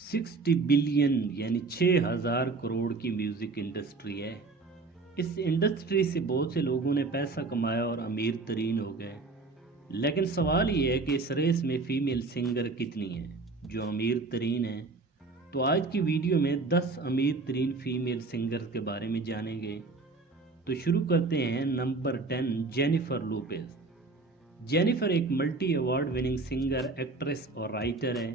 60 billion یعنی 6,000 کروڑ کی music industry ہے۔ اس انڈسٹری سے بہت سے لوگوں نے پیسہ کمایا اور امیر ترین ہو گئے، لیکن سوال یہ ہے کہ اس ریس میں فیمیل سنگر کتنی ہیں جو امیر ترین ہیں۔ تو آج کی ویڈیو میں 10 امیر ترین فیمیل سنگر کے بارے میں جانیں گے۔ تو شروع کرتے ہیں۔ Number 10، Jennifer Lopez. جینیفر ایک multi award winning singer, actress اور رائٹر ہے۔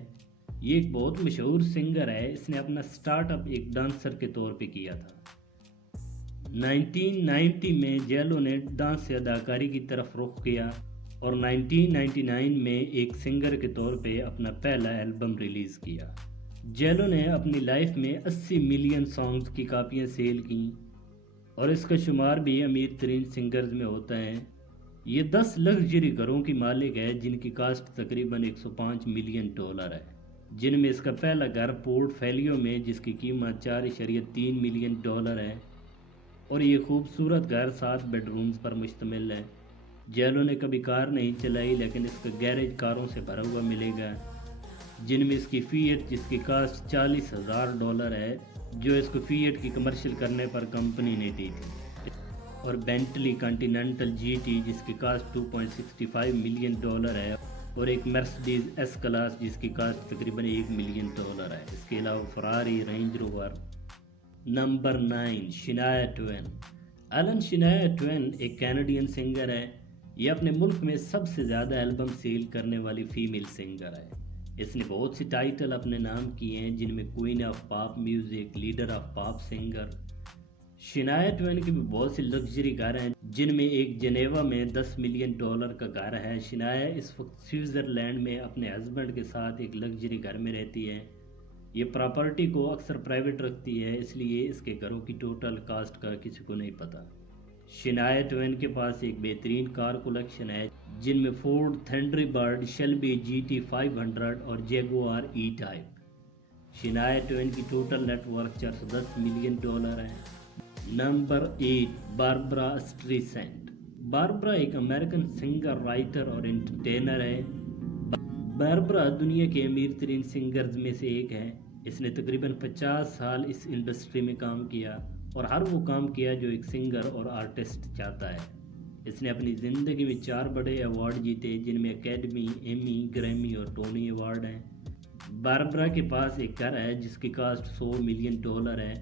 یہ ایک بہت مشہور سنگر ہے۔ اس نے اپنا سٹارٹ اپ ایک ڈانسر کے طور پہ کیا تھا۔ 1990 میں جیلو نے ڈانس سے اداکاری کی طرف رخ کیا اور 1999 میں ایک سنگر کے طور پہ اپنا پہلا البم ریلیز کیا۔ جیلو نے اپنی لائف میں 80 ملین سانگز کی کاپیاں سیل کیں اور اس کا شمار بھی امیر ترین سنگرز میں ہوتا ہے۔ یہ 10 لگژری گھروں کی مالک ہے جن کی کاسٹ تقریباً $105 ملین ہے، جن میں اس کا پہلا گھر پورٹ فیلیو میں جس کی قیمت $4.3 ملین ہے، اور یہ خوبصورت گھر 7 بیڈ رومز پر مشتمل ہے۔ جیلو نے کبھی کار نہیں چلائی، لیکن اس کا گیریج کاروں سے بھرا ہوا ملے گا، جن میں اس کی فیٹ جس کی کاسٹ $40,000 ہے، جو اس کو فیٹ کی کمرشل کرنے پر کمپنی نے دی تھی، اور بینٹلی کانٹیننٹل جی ٹی جس کی کاسٹ $2.65 ملین ہے، اور ایک مرسڈیز ایس کلاس جس کی کاسٹ تقریباً $1 ملین ہے۔ اس کے علاوہ Ferrari, Range Rover. Number 9، Shania Twain. Eileen Shania Twain ایک کینیڈین سنگر ہے۔ یہ اپنے ملک میں سب سے زیادہ البم سیل کرنے والی فیمیل سنگر ہے۔ اس نے بہت سی ٹائٹل اپنے نام کیے ہیں، جن میں queen of pop music, leader of pop singer. Shania Twain کے بھی بہت سے لگژری گھر ہیں، جن میں ایک جنیوا میں $10 ملین کا گھر ہے۔ شنایا اس وقت سوئٹزرلینڈ میں اپنے ہسبینڈ کے ساتھ ایک لگژری گھر میں رہتی ہے۔ یہ پراپرٹی کو اکثر پرائیویٹ رکھتی ہے، اس لیے اس کے گھروں کی ٹوٹل کاسٹ کا کسی کو نہیں پتہ۔ شنایا ٹوین کے پاس ایک بہترین کار کلیکشن ہے، جن میں Ford Thunderbird, Shelby GT 500 اور Jaguar E type. Shania Twain کی ٹوٹل نیٹ ورتھ $410 ملین ہے۔ Number 8، Barbra Streisand. باربرا ایک امریکن سنگر، رائٹر اور انٹرٹینر ہے۔ باربرا دنیا کے امیر ترین سنگرز میں سے ایک ہے۔ اس نے تقریباً 50 سال اس انڈسٹری میں کام کیا اور ہر وہ کام کیا جو ایک سنگر اور آرٹسٹ چاہتا ہے۔ اس نے اپنی زندگی میں 4 بڑے ایوارڈ جیتے، جن میں اکیڈمی، ایمی، گریمی اور ٹونی ایوارڈ ہیں۔ باربرا کے پاس ایک گھر ہے جس کی کاسٹ $100 ملین ہے۔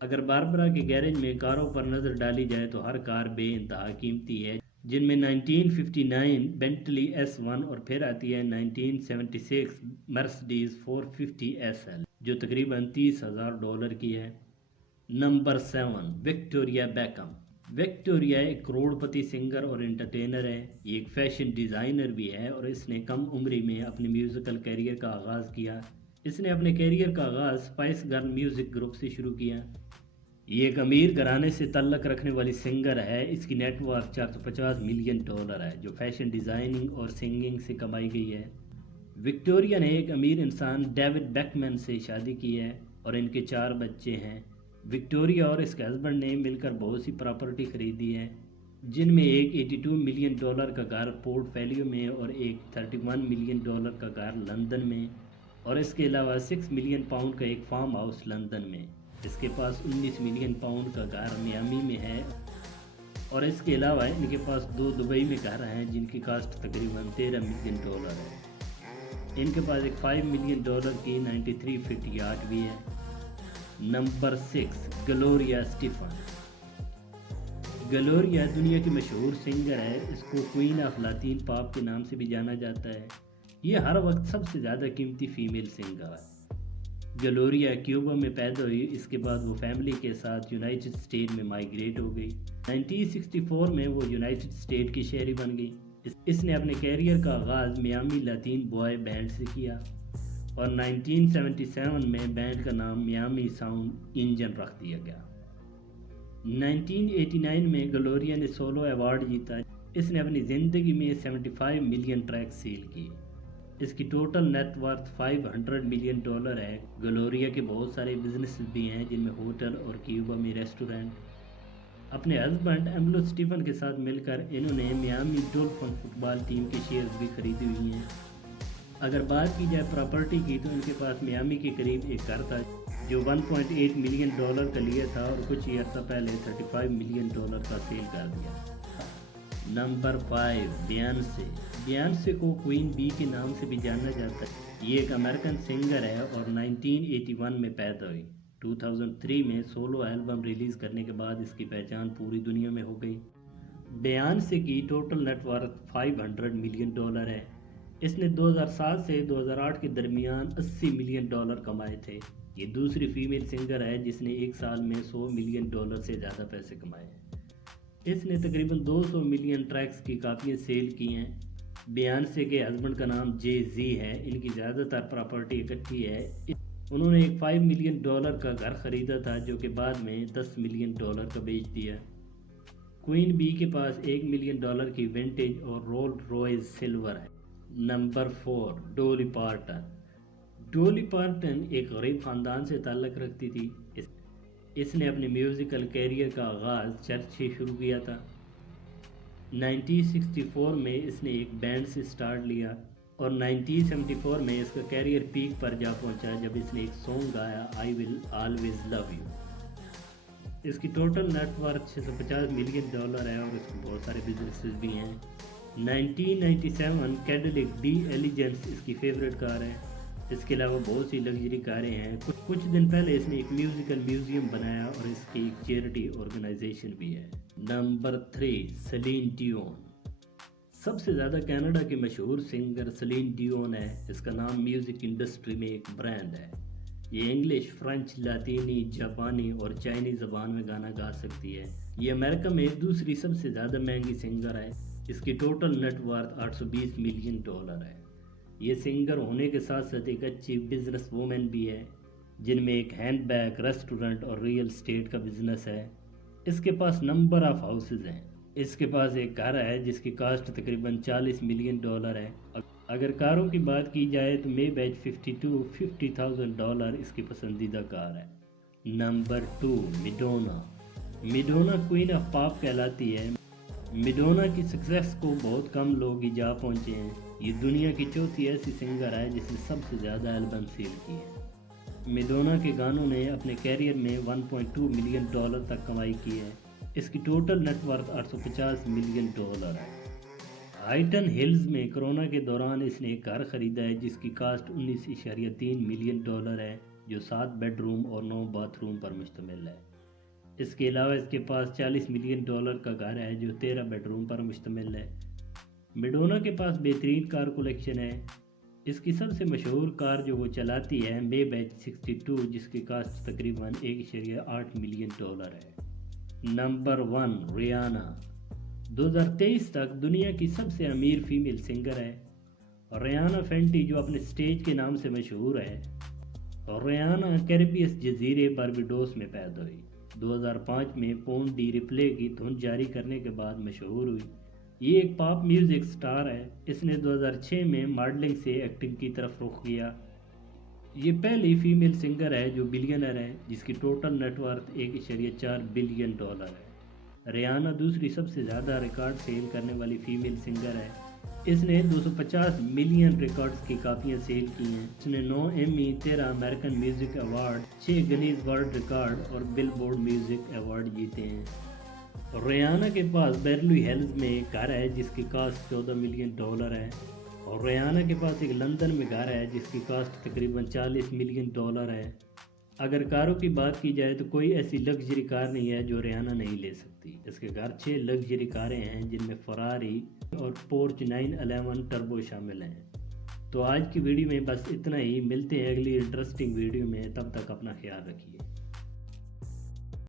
اگر باربرا کے گیریج میں کاروں پر نظر ڈالی جائے تو ہر کار بے انتہا قیمتی ہے، جن میں 1959 بینٹلی S1 اور پھر آتی ہے 1976 مرسڈیز 450 SL جو تقریباً $30,000 کی ہے۔ Number 7، Victoria Beckham. وکٹوریا ایک کروڑ پتی سنگر اور انٹرٹینر ہے۔ یہ ایک فیشن ڈیزائنر بھی ہے اور اس نے کم عمری میں اپنے میوزیکل کیریئر کا آغاز کیا۔ اس نے اپنے کیریئر کا آغاز اسپائس گرل میوزک گروپ سے شروع کیا۔ یہ ایک امیر گھرانے سے تعلق رکھنے والی سنگر ہے۔ اس کی نیٹ ورتھ $450 ملین ہے، جو فیشن ڈیزائننگ اور سنگنگ سے کمائی گئی ہے۔ وکٹوریا نے ایک امیر انسان ڈیوڈ بیکمن سے شادی کی ہے اور ان کے 4 بچے ہیں۔ وکٹوریا اور اس کے ہسبینڈ نے مل کر بہت سی پراپرٹی خریدی ہے، جن میں ایک $82 ملین کا گھر پورٹ فیلیو میں اور ایک $31 ملین کا گھر لندن میں، اور اس کے علاوہ $6 ملین کا ایک فارم ہاؤس لندن میں۔ اس کے پاس $19 ملین کا گھر میامی میں ہے، اور اس کے علاوہ ان کے پاس 2 دبئی میں گھر ہیں جن کی کاسٹ تقریباً $13 ملین ہے۔ ان کے پاس ایک $5 ملین کی 93 فٹ یاٹ بھی ہے۔ Number 6، Gloria Stephen. گلوریا دنیا کی مشہور سنگر ہے۔ اس کو کوئین آف لاطین پاپ کے نام سے بھی جانا جاتا ہے۔ یہ ہر وقت سب سے زیادہ قیمتی فیمیل سنگر ہے۔ گلوریا کیوبا میں پیدا ہوئی، اس کے بعد وہ فیملی کے ساتھ یونائٹڈ اسٹیٹ میں مائیگریٹ ہو گئی۔ 1964 میں وہ یونائٹڈ اسٹیٹ کی شہری بن گئی۔ اس نے اپنے کیریئر کا آغاز میامی لاطین بوائے بینڈ سے کیا اور 1977 میں بینڈ کا نام میامی ساؤنڈ انجن رکھ دیا گیا۔ 1989 میں گلوریا نے سولو ایوارڈ جیتا۔ اس نے اپنی زندگی میں 75 ملین ٹریک سیل کی۔ اس کی ٹوٹل نیٹ ورتھ $500 ملین ہے۔ گلوریا کے بہت سارے بزنس بھی ہیں، جن میں ہوٹل اور کیوبا میں ریسٹورنٹ۔ اپنے ہسبینڈ ایملو اسٹیفن کے ساتھ مل کر انہوں نے میامی ڈولفن فٹ بال ٹیم کی شیئرز بھی خریدی ہوئی ہیں۔ اگر بات کی جائے پراپرٹی کی تو ان کے پاس میامی کے قریب ایک گھر تھا جو 1.8 ملین ڈالر کا لیا تھا اور کچھ ہی عرصہ پہلے 35 ملین ڈالر کا سیل کر دیا۔ نمبر 5، بیانسے کو کوئین بی کے نام سے بھی جانا جاتا ہے۔ یہ ایک امریکن سنگر ہے اور 1981 میں پیدا ہوئی۔ 2003 میں سولو البم ریلیز کرنے کے بعد اس کی پہچان پوری دنیا میں ہو گئی۔ بیانسے کی total net worth 500 million dollar ہے۔ اس نے 2007 سے 2008 کے درمیان 80 ملین ڈالر کمائے تھے۔ یہ دوسری فیمیل سنگر ہے جس نے ایک سال میں 100 ملین ڈالر سے زیادہ پیسے کمائے ہیں۔ اس نے تقریباً 200 ملین ٹریکس کی کاپیاں سیل کی ہیں۔ بیانسے کے ہسبینڈ کا نام جے زی ہے۔ ان کی زیادہ تر پراپرٹی اکٹھی ہے۔ انہوں نے ایک 5 ملین ڈالر کا گھر خریدا تھا جو کہ بعد میں 10 ملین ڈالر کا بیچ دیا۔ کوئین بی کے پاس 1 ملین ڈالر کی ونٹیج اور رولز روئس سلور ہے۔ نمبر 4، ڈولی پارٹن ایک غریب خاندان سے تعلق رکھتی تھی۔ اس نے اپنے میوزیکل کیریئر کا آغاز چرچ سے شروع کیا تھا۔ 1964 میں اس نے ایک بینڈ سے سٹارٹ لیا اور 1974 میں اس کا کیریئر پیک پر جا پہنچا جب اس نے ایک سانگ گایا I will always love you. اس کی total net worth 650 million dollar ہے اور اس کو بہت سارے بزنسز بھی ہیں۔ 1997 کیڈیلک ڈی ایلیجنس اس کی فیوریٹ کار ہے۔ اس کے علاوہ بہت سی لگژری کاریں ہیں۔ کچھ دن پہلے اس نے ایک میوزیکل میوزیم بنایا اور اس کی ایک چیریٹی آرگنائزیشن بھی ہے۔ نمبر 3، سیلین ڈیون۔ سب سے زیادہ کینیڈا کی مشہور سنگر سیلین ڈیون ہے۔ اس کا نام میوزک انڈسٹری میں ایک برانڈ ہے۔ یہ انگلش، فرینچ، لاطینی، جاپانی اور چائنیز زبان میں گانا گا سکتی ہے۔ یہ امریکہ میں دوسری سب سے زیادہ مہنگی سنگر ہے۔ اس کی total net worth 820 million dollar ہے۔ یہ سنگر ہونے کے ساتھ ساتھ ایک اچھی بزنس وومن بھی ہے جن میں ایک ہینڈ بیگ، ریسٹورنٹ اور ریئل اسٹیٹ کا بزنس ہے۔ اس کے پاس نمبر آف ہاؤسز ہیں۔ اس کے پاس ایک گھر ہے جس کی کاسٹ تقریباً 40 ملین ڈالر ہے۔ اگر کاروں کی بات کی جائے تو مے بیچ 50,000 ڈالر اس کی پسندیدہ کار ہے۔ نمبر 2، میڈونا کوئین آف پاپ کہلاتی ہے۔ میڈونا کی سکسیس کو بہت کم لوگ ہی جا پہنچے ہیں۔ یہ دنیا کی چوتھی ایسی سنگر ہے جس نے سب سے زیادہ البم سیل کی ہے۔ میڈونا کے گانوں نے اپنے کیریئر میں 1.2 ملین ڈالر تک کمائی کی ہے۔ اس کی total net worth 850 million dollar ہے۔ ہائٹن ہلز میں کرونا کے دوران اس نے ایک گھر خریدا ہے جس کی کاسٹ 19.3 ملین ڈالر ہے جو 7 بیڈ روم اور 9 باتھ روم پر مشتمل ہے۔ اس کے علاوہ اس کے پاس 40 ملین ڈالر کا گھر ہے جو 13 بیڈ روم پر مشتمل ہے۔ میڈونا کے پاس بہترین کار کلیکشن ہے۔ اس کی سب سے مشہور کار جو وہ چلاتی ہے مے بیچ 62 جس کی کاسٹ تقریباً 1.8 ملین ڈالر ہے۔ نمبر 1، ریانا۔ 2023 تک دنیا کی سب سے امیر فیمیل سنگر ہے۔ ریانا فینٹی جو اپنے سٹیج کے نام سے مشہور ہے۔ ریانا کیریبیس جزیرے باربیڈوس میں پیدا ہوئی۔ 2005 میں پون ڈی ریپلے کی دھن جاری کرنے کے بعد مشہور ہوئی۔ یہ ایک پاپ میوزک سٹار ہے۔ اس نے 2006 میں ماڈلنگ سے ایکٹنگ کی طرف رخ کیا۔ یہ پہلی فیمیل سنگر ہے جو بلینئر ہے جس کی total net worth 1.4 billion dollar ہے۔ ریانا دوسری سب سے زیادہ ریکارڈ سیل کرنے والی فیمیل سنگر ہے۔ اس نے 250 ملین ریکارڈز کی کاپیاں سیل کی ہیں۔ اس نے 9 ایمی، 13 American music award, 6 Guinness world record اور بل بورڈ میوزک ایوارڈ جیتے ہیں۔ ریانا کے پاس بیورلی ہلز میں ایک گھر ہے جس کی کاسٹ 14 ملین ڈالر ہے اور ریانا کے پاس ایک لندن میں گھر ہے جس کی کاسٹ تقریباً 40 ملین ڈالر ہے۔ اگر کاروں کی بات کی جائے تو کوئی ایسی لگژری کار نہیں ہے جو ریانا نہیں لے سکتی۔ اس کے گھر 6 لگژری کاریں ہیں جن میں فراری اور پورچ 911 ٹربو شامل ہیں۔ تو آج کی ویڈیو میں بس اتنا ہی۔ ملتے ہیں اگلی انٹرسٹنگ ویڈیو میں، تب تک اپنا خیال رکھیے۔